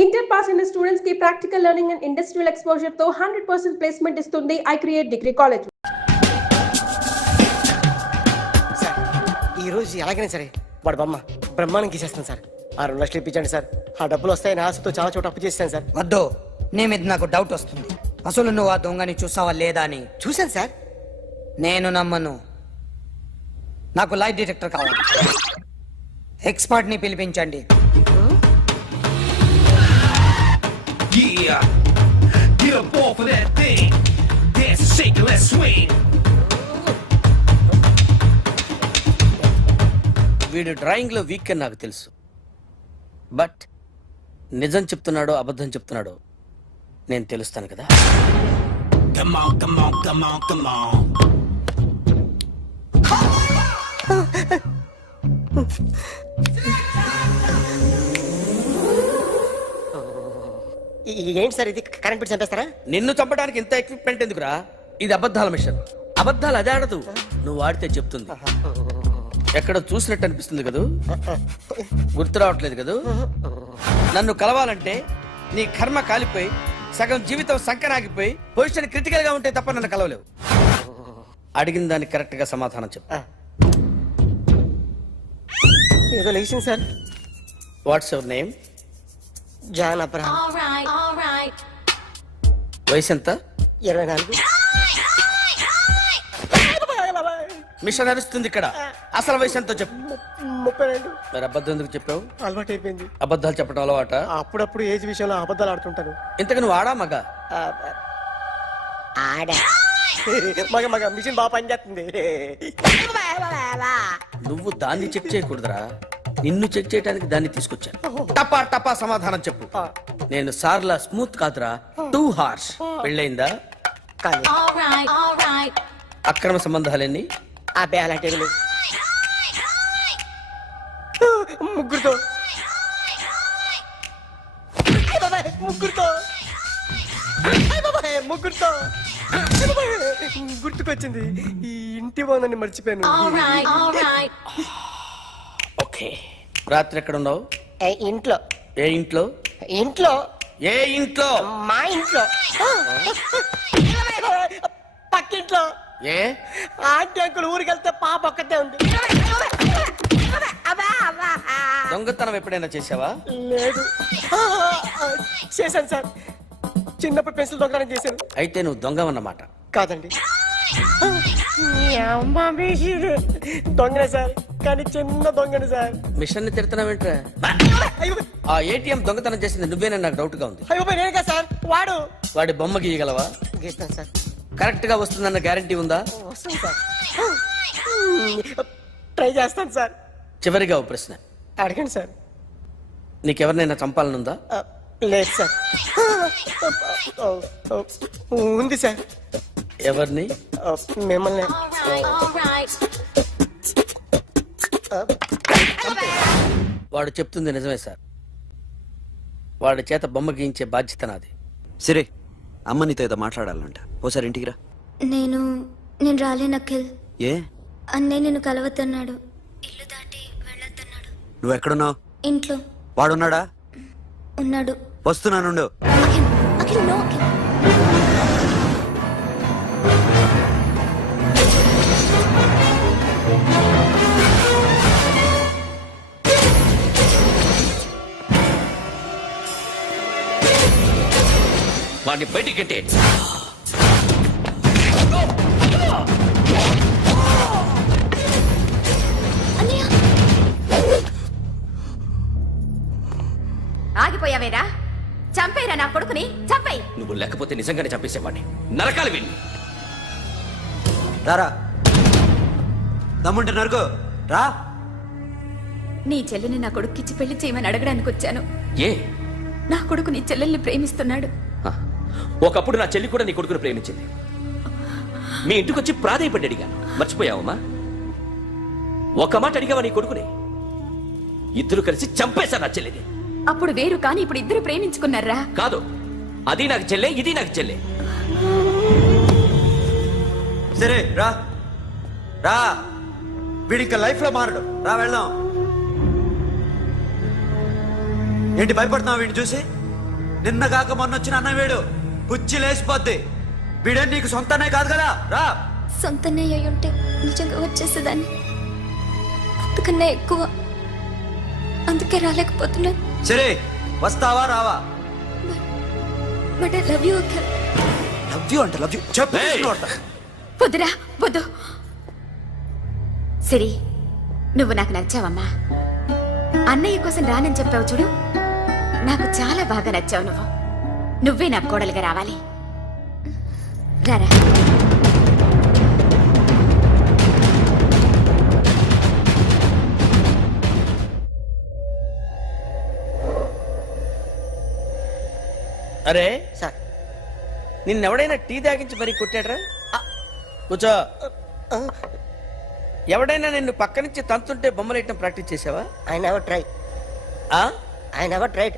Inter pass అయిన students కి practical learning and industrial exposure తో 100% ప్లేస్మెంట్ ఇస్తుంది I create degree college. Sir ఈ రోజు ఎలాగైనా సరే వాడు బొమ్మ బ్రహ్మాండం గీసేస్తాను సార్. 6 లక్షలు ఇప్పించండి సార్. ఆ డబ్బులు వస్తాయని ఆశతో చాలా చోట అప్పు చేస్తాను సార్. వద్దు, నీ మీద నాకు డౌట్ వస్తుంది. అసలు నువ్వు ఆ దొంగని చూసావా లేదా అని. చూశాను సార్. నేను నమ్మను. నాకు లైట్ డిటెక్టర్ కావాలి. ఎక్స్పర్ట్ ని పిలిపించండి. Yeah, get up off of that thing. Dance and shake and let's swing. వీడు డ్రాయింగ్ లో వీక్ అని నాకు తెలుసు, బట్ నిజం చెప్తున్నాడో అబద్ధం చెప్తున్నాడో నేను తెలుస్తాను కదా. Come on, come on, come on, come on. ఏంటి సార్ ఇది? కరెంట్ బిల్ చంపేస్తారా? నిన్ను చంపడానికి ఇంత ఎక్విప్మెంట్ ఎందుకురా? ఇది అబద్ధాల మిషన్. అబద్ధాలు అదే ఆడదు, నువ్వు ఆడితే చెప్తుంది. ఎక్కడ చూసినట్టు అనిపిస్తుంది కదూ, గుర్తు రావట్లేదు కదూ. నన్ను కలవాలంటే నీ కర్మ కాలిపోయి సగం జీవితం సంకనాగిపోయి పొజిషన్ క్రిటికల్ గా ఉంటే తప్ప నన్ను కలవలేవు. అడిగిన దానికి కరెక్ట్ గా సమాధానం చెప్పు. ఏదో లేచింది sir. What's your name? John Abraham. వయసు ఎంత? 24. మిషన్ నడుస్తుంది ఇక్కడ. అసలు వయసు ఎంతో చెప్పు. 32. మరి అబద్ధం ఎందుకు చెప్పావు? అలవాటు అయిపోయింది. అబద్ధాలు చెప్పడం అలవాట? అప్పుడప్పుడు ఏజ్ విషయంలో అబద్ధాలు ఆడుతుంటాను. ఇంతకు నువ్వు ఆడా మగ? ఆడా. మగ మిషన్ బాగా పనిచేస్తుంది. నువ్వు దాన్ని చెక్ చేయకూడదురా, నిన్ను చెక్ చేయడానికి దాన్ని తీసుకొచ్చాను. టపా టపా సమాధానం చెప్పు. నేను సార్లా స్మూత్ కాదురా, టూ హార్ష్. పెళ్ళయిందా? కానీ అక్రమ సంబంధాలన్నీ? అబ్బే అలాంటి ముగ్గురుతో ముగ్గురుతో గుర్తుకొచ్చింది. ఈ ఇంటి బాగుందని మర్చిపోయాను. ఓకే, రాత్రి ఎక్కడ ఉన్నావు? ఇంట్లో. ఏ ఇంట్లో? ఇంట్లో. ఏ ఇంట్లో? మా ఇంట్లో. పక్కింట్లో. ఏ ఆంటీ అంకుల్ ఊరికి వెళ్తే పాప ఒక్కతే ఉంది. దొంగతనం ఎప్పుడైనా చేసావా? లేదు. చేశాను సార్. చిన్నప్పుడు పెన్సిల్ దొంగతనం చేశాను. అయితే నువ్వు దొంగవన్నమాట. కాదండి, దొంగనే సార్, కానీ చిన్న దొంగని సార్. మిషన్ ని తిడుతున్నావేంట్రా? ఆ ఏటీఎం దొంగతనం చేసింది నువ్వేనని నాకు డౌట్ గా ఉంది. అయ్యో నేనే కదా సార్. వాడి బొమ్మ గీయగలవా? గీస్తాను సార్. కరెక్ట్ గా వస్తుందన్న గ్యారంటీ ఉందా? వస్తాను సార్. ట్రై చేస్తాను సార్. చివరిగా ఓ ప్రశ్న అడగండి సార్. నీకెవరినైనా చంపాలనుందా? లేదు సార్. ఉంది సార్. ఎవరిని? మిమ్మల్ని. వాడు చెప్తుంది నిజమే సార్. వాడి చేత బొమ్మ గీయించే బాధ్యత నాది. సరే, అమ్మ నీతో ఏదో మాట్లాడాలంట. ఓసారి ఇంటికి రా. నేను రాలేను అఖిల్. ఏ? అన్నయ్య నిన్ను కలవద్దన్నాడు. ఇల్లు దాటి వెళ్ళొద్దన్నాడు. నువ్వు ఎక్కడున్నావు? ఇంట్లో. వాడున్నాడా? ఉన్నాడు. వస్తున్నానుండు. అఖిల్, అఖిల్, నో అఖిల్. వాడిని బయటికి గెట్టే. ఆగిపోయావేరా? చంపేరా నా కొడుకుని, చంపేయి. నువ్వు లేకపోతే నిజంగానే చంపేసేవాడిని. నరకాలి వీడిని. రారా, దమ్ముంటే నరుకు రా. నీ చెల్లిని నా కొడుక్కిచ్చి పెళ్లి చేయమని అడగడానికి వచ్చాను. ఏ? నా కొడుకు నీ చెల్లెల్ని ప్రేమిస్తున్నాడు. ఒకప్పుడు నా చెల్లి కూడా నీ కొడుకును ప్రేమించింది. మీ ఇంటికి వచ్చి ప్రాధాయపడి అడిగాను, మర్చిపోయావమ్మా? ఒక మాట అడిగావా నీ కొడుకుని? ఇద్దరు కలిసి చంపేశారు నా చెల్లిని. అప్పుడు వేరు, కానీ ఇప్పుడు ఇద్దరు ప్రేమించుకున్నారా? కాదు, అది నాకు చెల్లె, ఇది నాకు చెల్లె. సరే రా రా, వీడి ఇంకా లైఫ్ లో మారడు. రా వెళ్దాం. ఏంటి భయపడుతున్నావు వీడిని చూసి? నిన్న కాక మొన్న వచ్చిన అన్న వీడు పుచ్చి లేచిపోద్ది. వీడే నీకు సొంతనే కాదు కదా. రా. సొంతనే అయి ఉంటే నిజంగా వచ్చేసేదాన్ని. అంతకన్నా ఎక్కువ. అందుకే రాలేకపోతున్నాను. సరే వస్తావా రావా? But I love you uncle. Love you అంటే లవ్ యూ చెప్పు. వద్దురా వద్దు. సిరి, నువ్వు నాకు నచ్చావమ్మా. అన్నయ్య కోసం రానని చెప్పావు చూడు, నాకు చాలా బాగా నచ్చావు. నువ్వే నాకు కోడలుగా రావాలి. రారా. అరే సార్ నిన్నెవడైనా టీ తాగించి మరీ కొట్టాడ్రా? కూర్చో. ఎవడైనా నిన్ను పక్క నుంచి తంతుంటే బొమ్మలేయటం ప్రాక్టీస్ చేసావా? I never try. I never tried.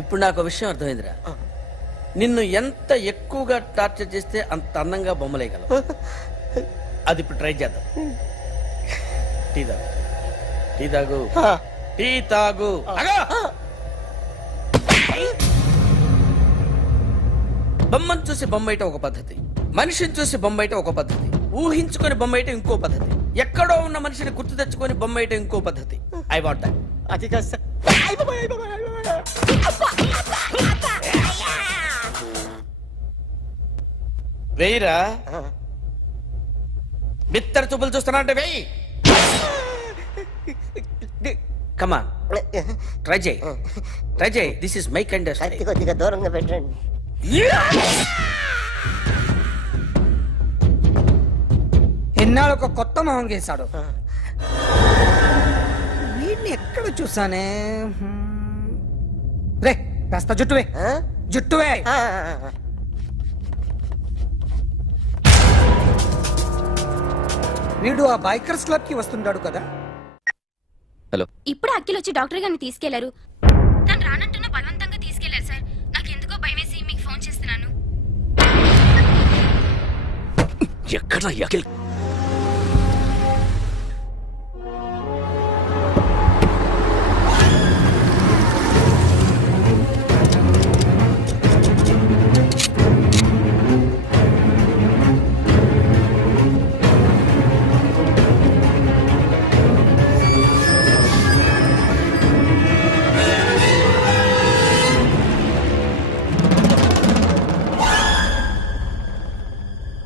ఇప్పుడు నాకు విషయం అర్థమైందిరా. నిన్ను ఎంత ఎక్కువగా టార్చర్ చేస్తే అంత అందంగా బొమ్మలేయగలవు. అది ఇప్పుడు ట్రై చేద్దాం. టీ తాగు, టీ తాగు, టీ తాగు. బొమ్మను చూసి బొమ్మయటం ఒక పద్ధతి, మనిషిని చూసి బొమ్మయటం ఒక పద్ధతి, ఊహించుకొని బొమ్మయటం ఇంకో పద్ధతి, ఎక్కడో ఉన్న మనిషిని గుర్తు తెచ్చుకొని బొమ్మయటం ఇంకో పద్ధతి. I want that. అది కాదు సార్. వెయ్యిరా. బిత్తర చూపులు చూస్తున్నా అంటే వెయ్యి. కమాన్ ట్రై చేయి, ట్రై చేయి. This is my kind of కత్తి కొద్దిగా దూరంగా పెట్టండి. ఎన్నాళ్ళు ఒక కొత్త మొహం గీశాడు. వీడిని ఎక్కడ చూసానే? రే కాస్త జుట్టువే, జుట్టువే. వీడు ఆ బైకర్స్ క్లబ్ కి వస్తుంటాడు కదా. ఇప్పుడు అఖిల్ వచ్చి డాక్టర్ గారిని తీసుకెళ్లారు. తను రానంటున్న బలవంతంగా తీసుకెళ్లారు సార్. నాకు ఎందుకో భయం వేసి మీకు ఫోన్ చేస్తున్నాను. ఎక్కడ అఖిల్?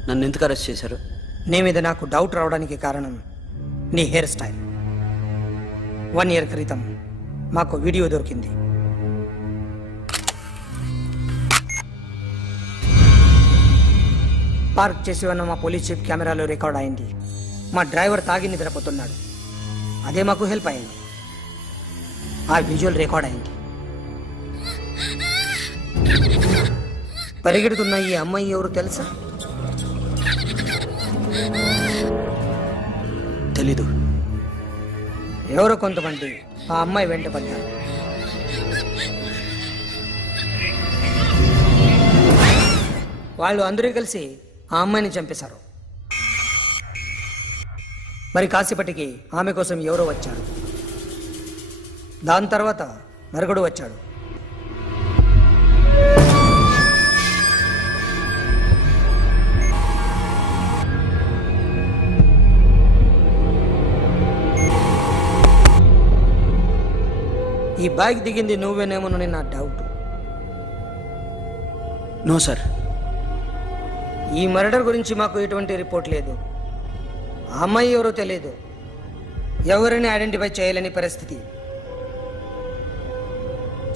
నన్ను ఎందుకు అరెస్ట్ చేశారు? నీ మీద నాకు డౌట్ రావడానికి కారణం నీ హెయిర్ స్టైల్. 1 year క్రితం మాకు వీడియో దొరికింది. పార్క్ చేసి ఉన్న మా పోలీస్ జీప్ కెమెరాలో రికార్డ్ అయింది. మా డ్రైవర్ తాగి నిద్రపోతున్నాడు. అదే మాకు హెల్ప్ అయింది. ఆ విజువల్ రికార్డ్ అయింది. పరిగెడుతున్న ఈ అమ్మాయి ఎవరు తెలుసా? తెలీదు. ఎవరో కొంతమంది ఆ అమ్మాయి వెంట పడ్డారు. వాళ్ళు అందరూ కలిసి ఆ అమ్మాయిని చంపేశారు. మరి కాసేపటికి ఆమె కోసం ఎవరో వచ్చారు. దాని తర్వాత మరొకడు వచ్చాడు. ఈ బైక్ దిగింది నువ్వేనేమోనని నా డౌట్. No sir. ఈ మర్డర్ గురించి మాకు ఎటువంటి రిపోర్ట్ లేదు. ఆ అమ్మాయి ఎవరో తెలియదు. ఎవరిని ఐడెంటిఫై చేయలేని పరిస్థితి.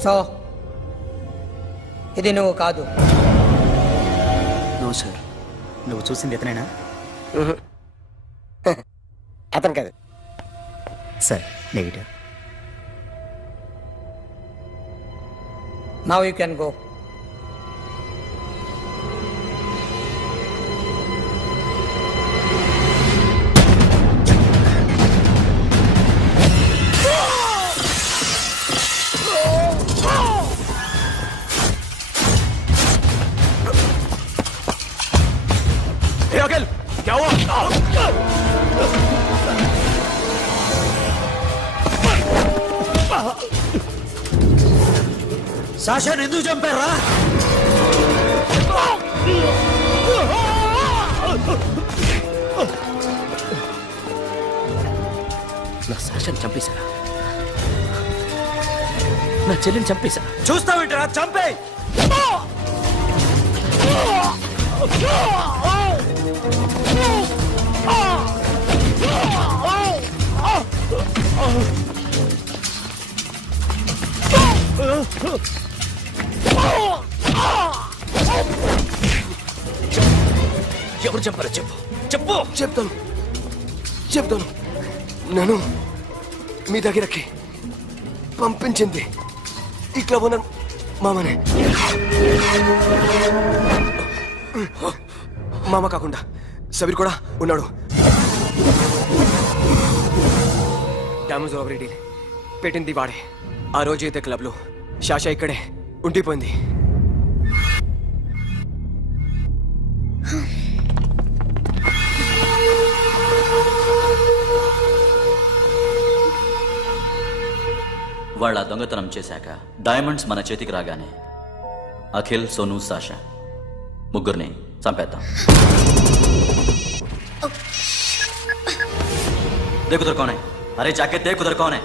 సో ఇది నువ్వు కాదు. No sir. నువ్వు చూసింది ఎతనేనా? అతను కాదు sir. Negative. Now you can go. Akhil क्या हुआ? సాషాని ఎందుకు చంపారా? నా సాషాన్ని చంపేశారా? నా చెల్లిని చంపేశారా? చూస్తావేంట్రా? చంపే. ఎవరు చంపారో చెప్పు, చెప్పు. చెప్తాను. నన్ను మీ దగ్గరకి పంపించింది ఇట్లా ఉన్న మామనే. మామ కాకుండా సబీర్ కూడా ఉన్నాడు. డ్యామేజ్ ఓవర్ పెట్టింది వాడే. ఆ రోజు అయితే క్లబ్లో శాషా ఇక్కడే ఉండిపోయింది. వాళ్ళ దొంగతనం చేశాక డైమండ్స్ మన చేతికి రాగానే అఖిల్, సోను, సాషా ముగ్గురిని చంపేద్దాం. देखो उधर कौन है? अरे जाके देख उधर कौन है?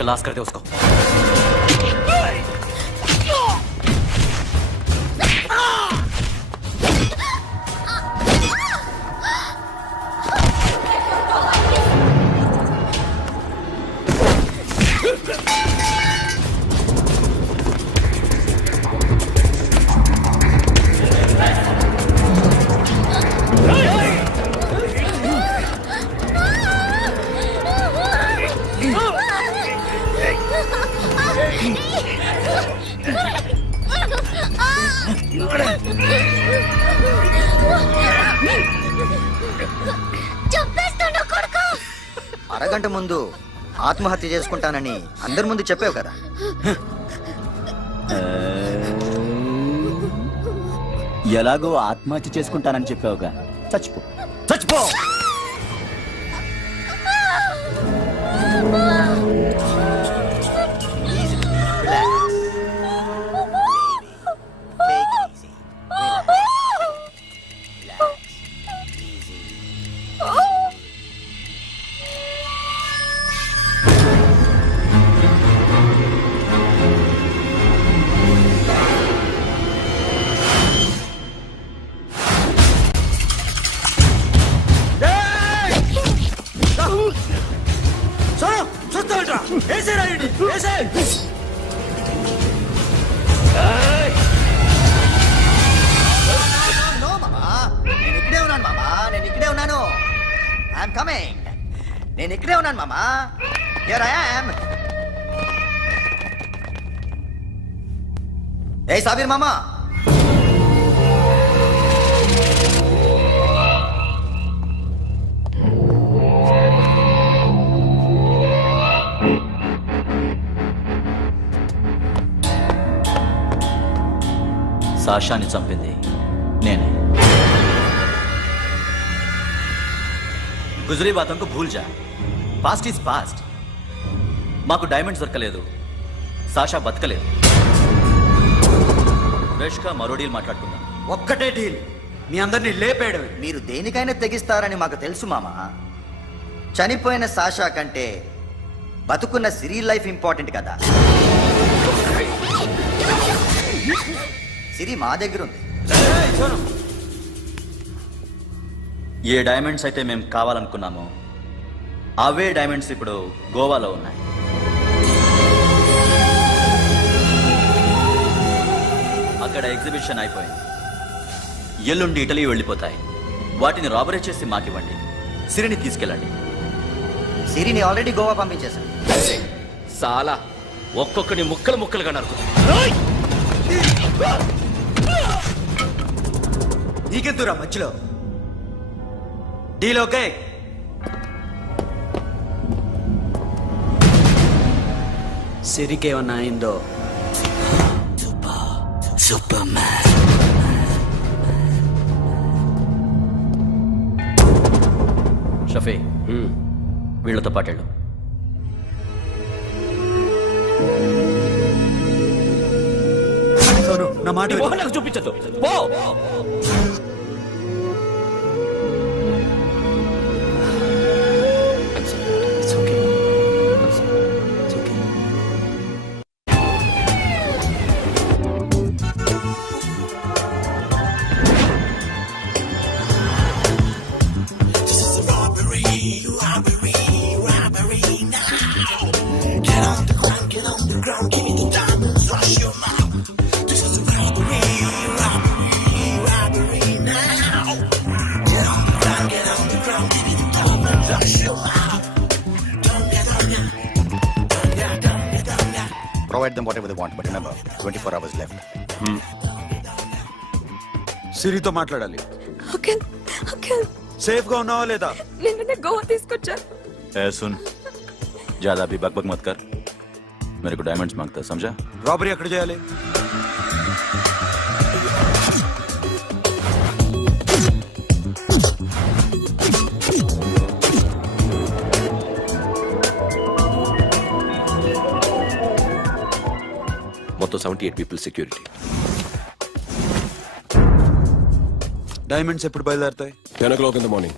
क्लास कर दे उसको. అరగంట ముందు ఆత్మహత్య చేసుకుంటానని అందరి ముందు చెప్పావు కదా. ఎలాగో ఆత్మహత్య చేసుకుంటానని చెప్పావుగా, చచ్చిపో. చూస్తావేంట్రా? ఏసేరా వీడిని, ఏసే. నేను ఇక్కడే ఉన్నాను మామా, నేను ఇక్కడే ఉన్నాను. I'm coming. నేను ఇక్కడే ఉన్నాను మామా. Here I am. ఏ సాబీర్ మామా, సాషాని చంపింది నేనే. గుజరీ బాతంకు భూల్ జా. Past is past. మాకు డైమండ్స్ దొరకలేదు, సాషా బతకలేదు. ఫ్రెష్గా మరో డీల్ మాట్లాడుకుందాం. ఒక్కటే డీల్, మీ అందరినీ లేపేయడమే. మీరు దేనికైనా తెగిస్తారని మాకు తెలుసు మామా. చనిపోయిన సాషా కంటే బతుకున్న సిరీ లైఫ్ ఇంపార్టెంట్ కదా. సిరి మా దగ్గర ఉంది. ఏ డైమండ్స్ అయితే మేము కావాలనుకున్నామో అవే డైమండ్స్ ఇప్పుడు గోవాలో ఉన్నాయి. అక్కడ ఎగ్జిబిషన్ అయిపోయింది. ఎల్లుండి ఇటలీ వెళ్ళిపోతాయి. వాటిని రాబరీ చేసి మాకివ్వండి. సిరిని తీసుకెళ్ళండి. సిరిని ఆల్రెడీ గోవా పంపించేశాను. సాలా ఒక్కొక్కని ముక్కలుగా నరుకు. నీకెందురా మధ్యలో? Deal okay? సిరికేమన్నా అయిందో? షఫీ, వీళ్ళతో పాటెళ్ళు. సోను నా మాట నీ విను. మొహం నాకు చూపించద్దు పో. It's okay. It's okay. Provide them whatever they want, but remember, 24 hours left. సిరితో మాట్లాడాలి. అంకుల్ అంకుల్ సేఫ్ గా ఉన్నావా లేదా? నిన్న గోవా తీసుకొచ్చా. ए सुन, ज्यादा भी बकबक मत कर. मेरे को डायमंड्स मांगता है, समझा? రాబరీ ఎక్కడ చేయాలి? మొత్తం 78 పీపుల్ సెక్యూరిటీ. డైమండ్స్ ఎప్పుడు బయలుదేరుతాయి? 10 o'clock in the morning.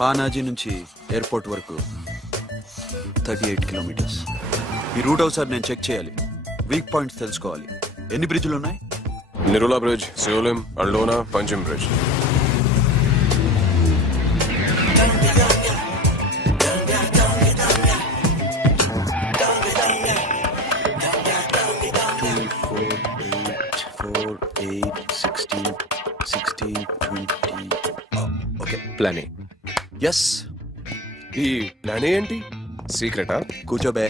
Panaji నుంచి ఎయిర్పోర్ట్ వరకు 38 కిలోమీటర్స్. ఈ రూట్ ఒకసారి నేను చెక్ చేయాలి. వీక్ పాయింట్స్ తెలుసుకోవాలి. ఎన్ని బ్రిడ్జ్లు ఉన్నాయి? Nirula Bridge, Seolim, Aldona, Panjim Bridge. Okay. Plan A. Yes. ఈ ప్లాన్ ఏంటి? సీక్రెటా? కూర్చోబే.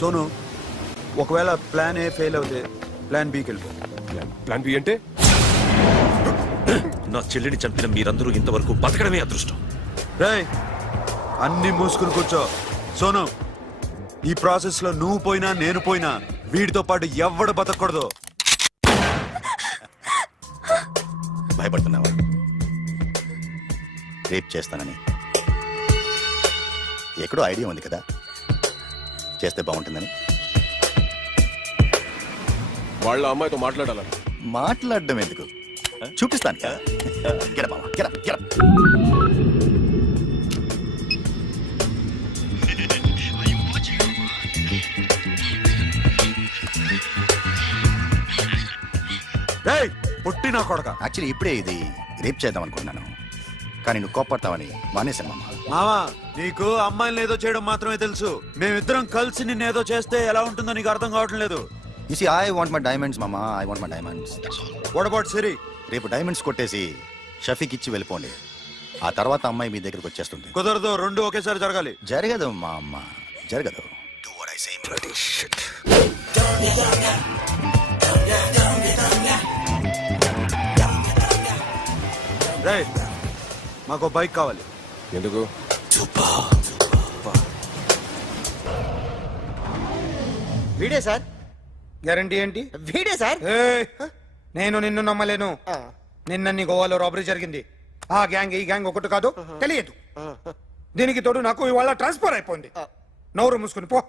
సోను, ఒకవేళ ప్లాన్ ఏ ఫెయిల్ అవుతే ప్లాన్ బికి వెళ్ళిపో. ప్లాన్ బి అంటే? నా చెల్లిని చంపిన మీరందరూ ఇంతవరకు బతకడమే అదృష్టం. రేయ్, అన్ని మూసుకుని కూర్చో. సోను, ఈ ప్రాసెస్ లో నువ్వు పోయినా నేను పోయినా వీడితో పాటు ఎవ్వడు బతకూడదు. భయపడుతున్నావా? రేప్ చేస్తానని ఎక్కడో ఐడియా ఉంది కదా, చేస్తే బాగుంటుందని. వాళ్ళ అమ్మాయితో మాట్లాడాల. మాట్లాడడం ఎందుకు, చూపిస్తాను. గెర మామ, గెర గెర. రేయ్, పుట్టి నా కొడక. యాక్చువల్లీ ఇప్పుడే ఇది రేప్ చేద్దాం అనుకున్నాను, కానీ నువ్వు కోపడతావని మానేశాను మామ. మావా, నీకు అమ్మాయిని ఏదో చేయడం మాత్రమే తెలుసు. మేమిద్దరం కలిసి నిన్నేదో చేస్తే ఎలా ఉంటుందో నీకు అర్థం కావటం లేదు. You see, I want my diamonds, mama. I want my diamonds. What about Siri? రేపు డైమండ్స్ కొట్టేసి షఫీక్ ఇచ్చి వెళ్ళిపోండి. ఆ తర్వాత అమ్మాయి మీ దగ్గరకు వచ్చేస్తుంది. కుదరదు, రెండు ఒకేసారి జరగాలి. జరగదు మా అమ్మ, జరగదు. Do what I say, bloody shit. రేయ్, మాకు బైక్ కావాలి. ఎందుకు? వీడే సార్. గ్యారంటీ ఏంటి? వీడే సార్. నేను నిన్ను నమ్మలేను. నిన్న నీ గోవాలో రాబరీ జరిగింది. ఆ గ్యాంగ్ ఈ గ్యాంగ్ ఒకటి కాదు, తెలియదు. దీనికి తోడు నాకు ఇవాళ ట్రాన్స్ఫర్ అయిపోయింది. నోరు మూసుకుని పో.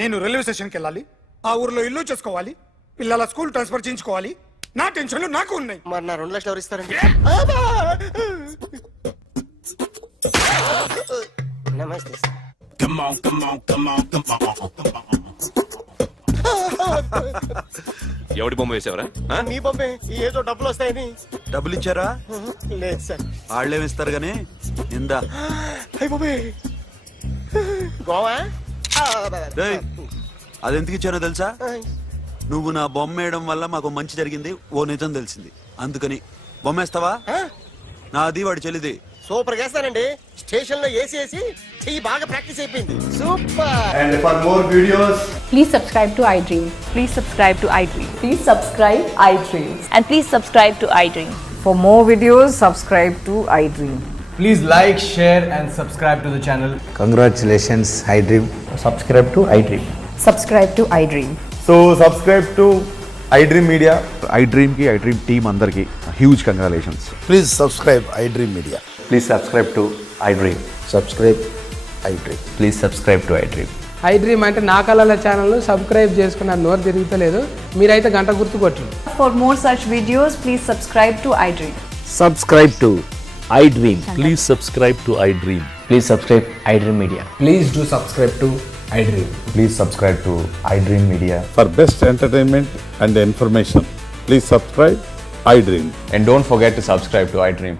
నేను రైల్వే స్టేషన్కి వెళ్ళాలి, ఆ ఊర్లో ఇల్లు చేసుకోవాలి, పిల్లల స్కూల్ ట్రాన్స్ఫర్ చేయించుకోవాలి. నా టెన్షన్లు నాకు ఉన్నాయి. మరి నా 2 లక్షలు ఎవరు ఇస్తారండి? నమస్తే సార్. ఎవడి బొమ్మ వేసావరా? మీ బొమ్మే. ఏదో డబ్బులు వస్తాయని. డబ్బులు ఇచ్చారా? లేదు సార్. వాళ్ళేమిస్తారు గానీ ఇందా. గోవా. రేయ్, అది ఎందుకు ఇచ్చానో తెలుసా? నువ్వు నా బొమ్మ వేయడం వల్ల మాకు మంచి జరిగింది, ఓ నిజం తెలిసింది. అందుకని బొమ్మేస్తావా? నాది వాడి చెల్లిది. సూపర్ చేస్తానండి. స్టేషన్ లో ఏసీ వేసి చెయ్యి బాగా ప్రాక్టీస్ అయిపోయింది. Super. And for more videos, Please subscribe to iDream. Please subscribe to iDream. Please subscribe iDream. And please subscribe to iDream. For more videos, subscribe to iDream. please like, share, and subscribe to the channel. Congratulations, iDream. Subscribe to iDream. Subscribe to iDream. So subscribe to iDream Media. iDream की iDream team अंदर की huge congratulations. Please subscribe iDream Media. Please subscribe to iDream. Subscribe iDream. Please subscribe to iDream. iDream అంటే నా కళల channel subscribe చేసుకున్న నోరు తిరుగుతలేదు. మీరైతే గంట గుర్తు కొట్టండి. For more such videos, please subscribe to iDream. Subscribe to iDream. Please subscribe to iDream. Please subscribe iDream Media. Please do subscribe to iDream. Please subscribe to iDream Media. For best entertainment and information, please subscribe iDream. And don't forget to subscribe to iDream.